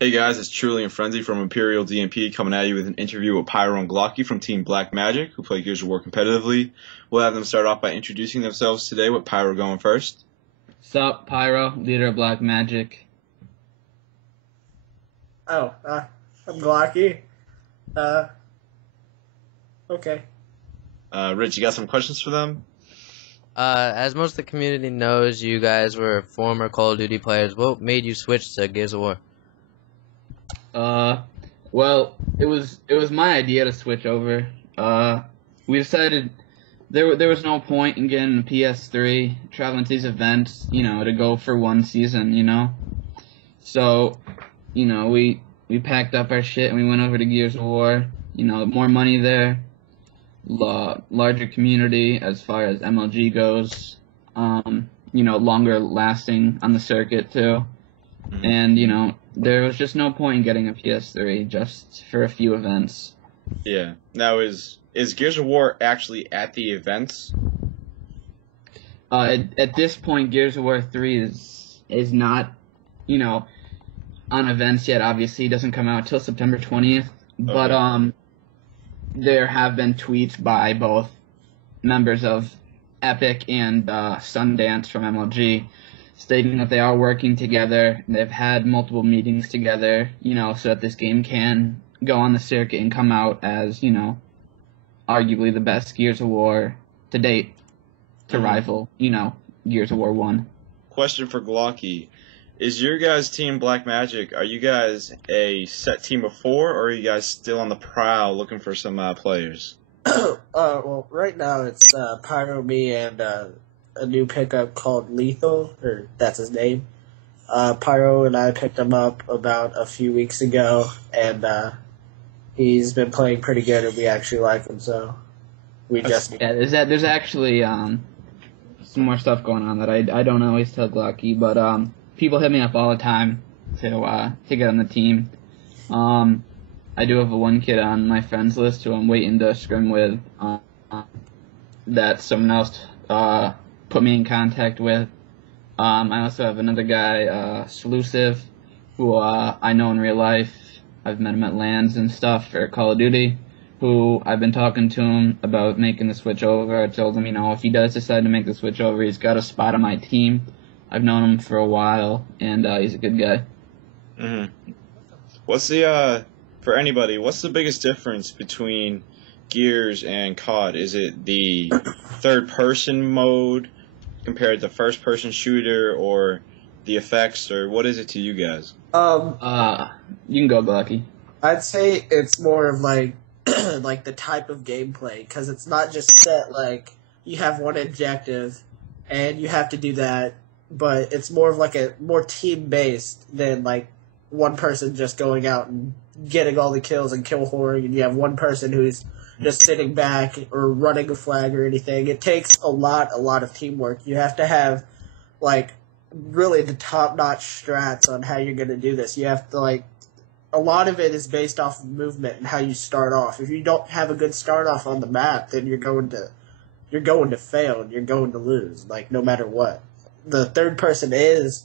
Hey guys, it's Truly and Frenzy from Imperial DMP coming at you with an interview with Pyro and GoW from Team Black Magic, who play Gears of War competitively. We'll have them start off by introducing themselves today, with Pyro going first. Sup, Pyro, leader of Black Magic. Oh, I'm Glocky. Okay. Rich, you got some questions for them? As most of the community knows, you guys were former Call of Duty players. What made you switch to Gears of War? Well, it was my idea to switch over. We decided there was no point in getting a PS3, traveling to these events, to go for one season, So, we packed up our shit and we went over to Gears of War. More money there, larger community as far as MLG goes. Longer lasting on the circuit too. And, there was just no point in getting a PS3 just for a few events. Yeah. Now, is Gears of War actually at the events? At this point, Gears of War 3 is not, on events yet. Obviously, it doesn't come out till September 20th. But there have been tweets by both members of Epic and Sundance from MLG stating that they are working together. They've had multiple meetings together, so that this game can go on the circuit and come out as, arguably the best Gears of War to date to rival, Gears of War 1. Question for Glocky. Is your guys' team Black Magic, are you guys a set team of 4, or are you guys still on the prowl looking for some players? Well, right now it's Pyro, me, and a new pickup called Lethal, or that's his name. Pyro and I picked him up about a few weeks ago, and he's been playing pretty good, and we actually like him, so we just... Yeah, there's actually some more stuff going on that I don't always tell Glocky, but people hit me up all the time to get on the team. I do have one kid on my friends list who I'm waiting to scrim with that someone else put me in contact with. I also have another guy, Solusive, who I know in real life. I've met him at LANs and stuff for Call of Duty, who I've been talking to him about making the switch over. I told him, if he does decide to make the switch over, he's got a spot on my team. I've known him for a while, and he's a good guy. Mm-hmm. What's the biggest difference between Gears and COD? Is it the third-person mode compared to first-person shooter, or the effects, or what is it to you guys? You can go, Bucky. I'd say it's more of like like the type of gameplay, because it's not just set like you have one objective and you have to do that, but it's more of like a more team-based than like one person just going out and getting all the kills and kill whoring, and you have one person who's just sitting back or running a flag or anything. It takes a lot of teamwork. You have to have, like, really the top-notch strats on how you're going to do this. You have to, like, a lot of it is based off of movement and how you start off. If you don't have a good start off on the map, then you're going to fail and you're going to lose, like, no matter what. The third person is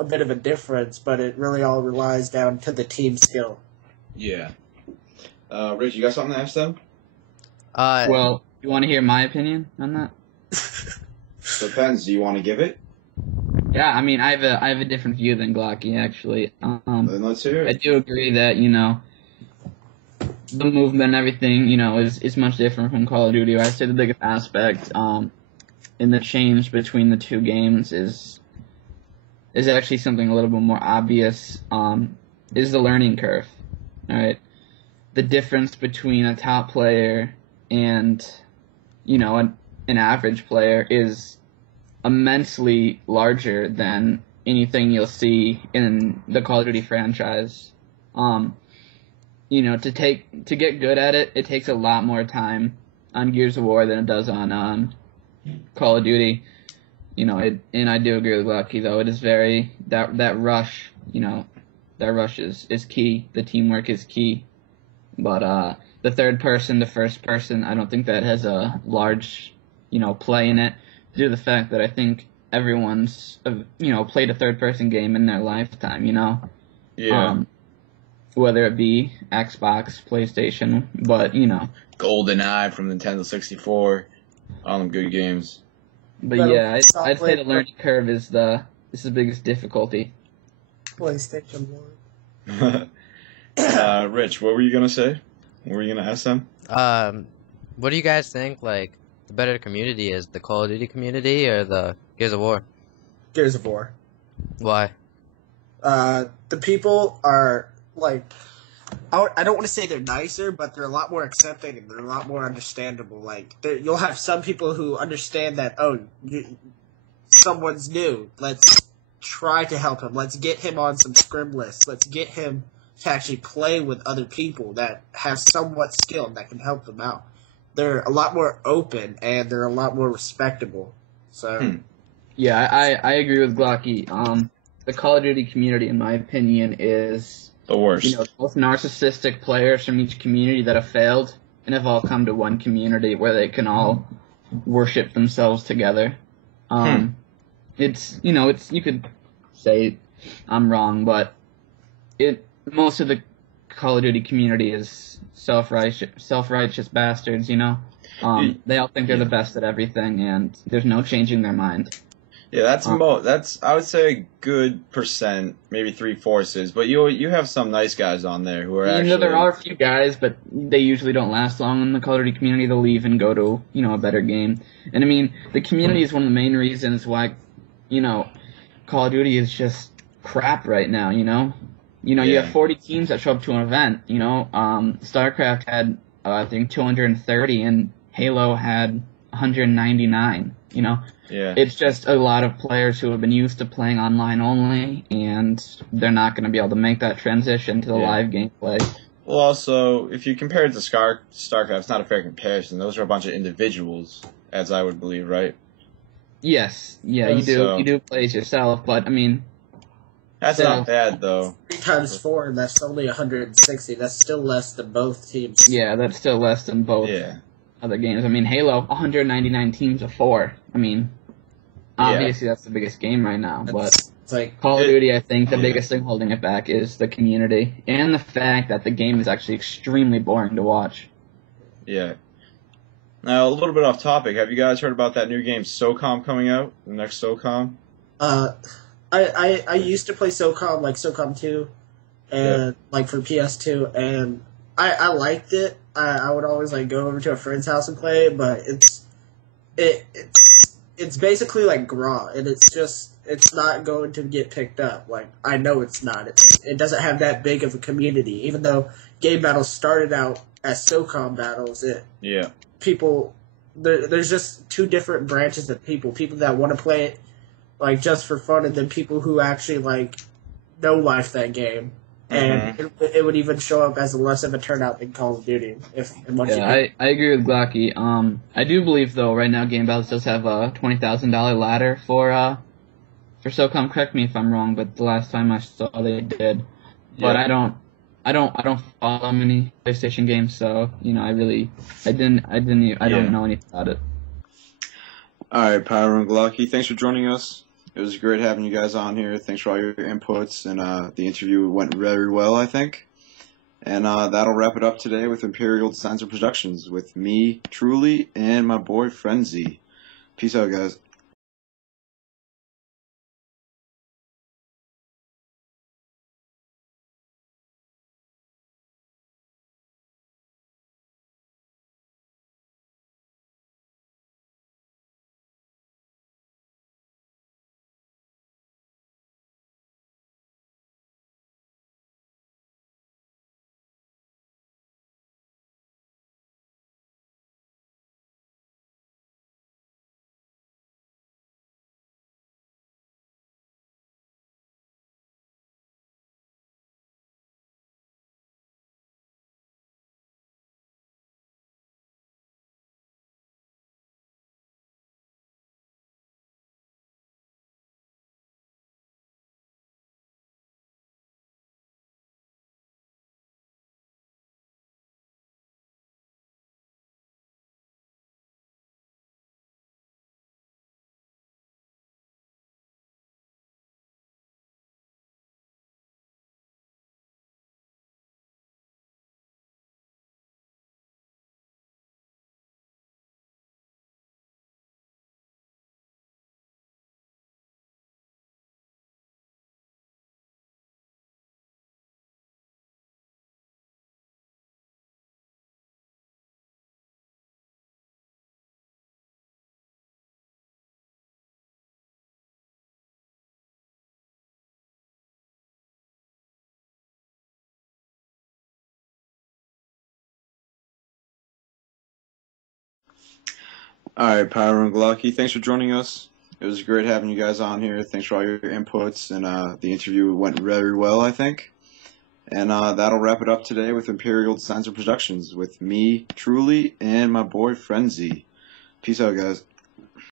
a bit of a difference, but it really all relies down to the team skill. Yeah. Rich, you got something to ask them? Well, you want to hear my opinion on that? Depends. Do you want to give it? Yeah, I mean, I have a different view than Glocky, actually. Then let's hear it. I do agree that, the movement and everything, is much different from Call of Duty. I say the biggest aspect in the change between the two games is actually something a little bit more obvious, is the learning curve. All right, the difference between a top player and, an average player is immensely larger than anything you'll see in the Call of Duty franchise. To get good at it, it takes a lot more time on Gears of War than it does on Call of Duty. And I do agree with Lucky, though. It is very that rush. That rush is key. The teamwork is key. But the third person to first person, I don't think that has a large, play in it, due to the fact that I think everyone's, played a third person game in their lifetime, Yeah. Whether it be Xbox, PlayStation, but GoldenEye from Nintendo 64. All them good games. But Metal yeah, I'd say the Solid learning curve is the biggest difficulty. PlayStation 1. Rich, what were you gonna say? What were you gonna ask them? What do you guys think, like, the better community is, the Call of Duty community or the Gears of War? Gears of War. Why? The people are, like, I don't want to say they're nicer, but they're a lot more accepting and they're a lot more understandable. Like, you'll have some people who understand that, someone's new. Let's try to help him. Let's get him on some scrim lists. Let's get him to actually play with other people that have somewhat skill and that can help them out. They're a lot more open and they're a lot more respectable. So, Yeah, I agree with Glocky. The Call of Duty community, in my opinion, is The worst. both narcissistic players from each community that have failed and have all come to one community where they can all worship themselves together. It's you could say I'm wrong, but most of the Call of Duty community is self-righteous bastards. They all think they're the best at everything, and there's no changing their mind. Yeah, that's I would say a good percent, maybe 3/4, but you have some nice guys on there who are actually. There are a few guys, but they usually don't last long in the Call of Duty community. They'll leave and go to a better game. And I mean, the community is one of the main reasons why Call of Duty is just crap right now. You have 40 teams that show up to an event. StarCraft had I think 230, and Halo had 199. Yeah. It's just a lot of players who have been used to playing online only, and they're not going to be able to make that transition to the live gameplay. Well, also, if you compare it to StarCraft, it's not a fair comparison. Those are a bunch of individuals, as I would believe, right? Yes, yeah, you do. So- You do play as yourself, but I mean, That's not bad, though. 3 times 4, and that's only 160. That's still less than both teams. yeah, that's still less than both other games. I mean, Halo, 199 teams of 4. I mean, obviously that's the biggest game right now, but It's like, Call of Duty, I think the biggest thing holding it back is the community and the fact that the game is actually extremely boring to watch. Yeah. Now, a little bit off topic. Have you guys heard about that new game, SOCOM, coming out? The next SOCOM? I used to play SOCOM, like SOCOM 2, and like for PS2, and I liked it. I would always like go over to a friend's house and play it, but it's basically like GRAW, and it's not going to get picked up. Like, I know it's not. It doesn't have that big of a community, even though game battles started out as SOCOM battles. There's just two different branches of people that want to play it like just for fun, and then people who actually like know life that game, and it would even show up as less of a turnout than Call of Duty. I agree with Glocky. I do believe though right now Game Battles does have a $20,000 ladder for SOCOM. Correct me if I'm wrong, but the last time I saw they did. But I don't follow many PlayStation games, so I don't know anything about it. All right, Pyro and Glocky, thanks for joining us. It was great having you guys on here. Thanks for all your inputs, and the interview went very well, I think. And that'll wrap it up today with Imperial Designs and Productions with me, Truly, and my boy Frenzy. Peace out, guys. All right, Pyro and BlacK, thanks for joining us. It was great having you guys on here. Thanks for all your inputs, and the interview went very well, I think. And that'll wrap it up today with Imperial Designs and Productions with me, Truly, and my boy Frenzy. Peace out, guys.